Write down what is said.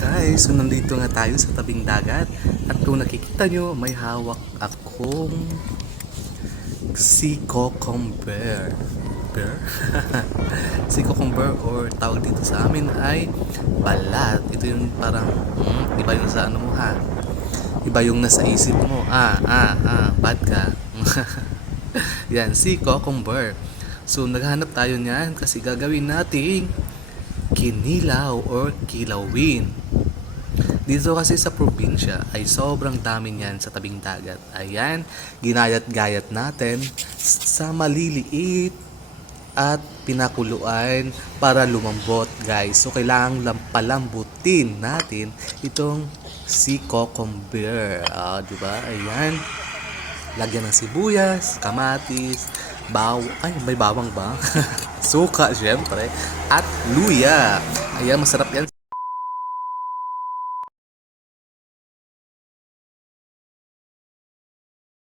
Guys, so nandito nga tayo sa tabing dagat. At kung nakikita nyo, may hawak akong sea cucumber. Bear? Sea cucumber or tawag dito sa amin ay balat. Ito yung parang, iba yung sa ano mo ha. Iba yung nasa isip mo. Bad ka. Yan, sea cucumber. So, naghahanap tayo niyan kasi gagawin nating kinilaw or kilawin. Dito kasi sa probinsya ay sobrang dami niyan sa tabing dagat. Ayan, ginayat-gayat natin sa maliliit at pinakuluan para lumambot, guys. So, kailangan palambutin natin itong sea cucumber. Diba? Ayan. Lagyan ng sibuyas, kamatis, may bawang ba? Suka, syempre. At luya. Ayan, masarap yan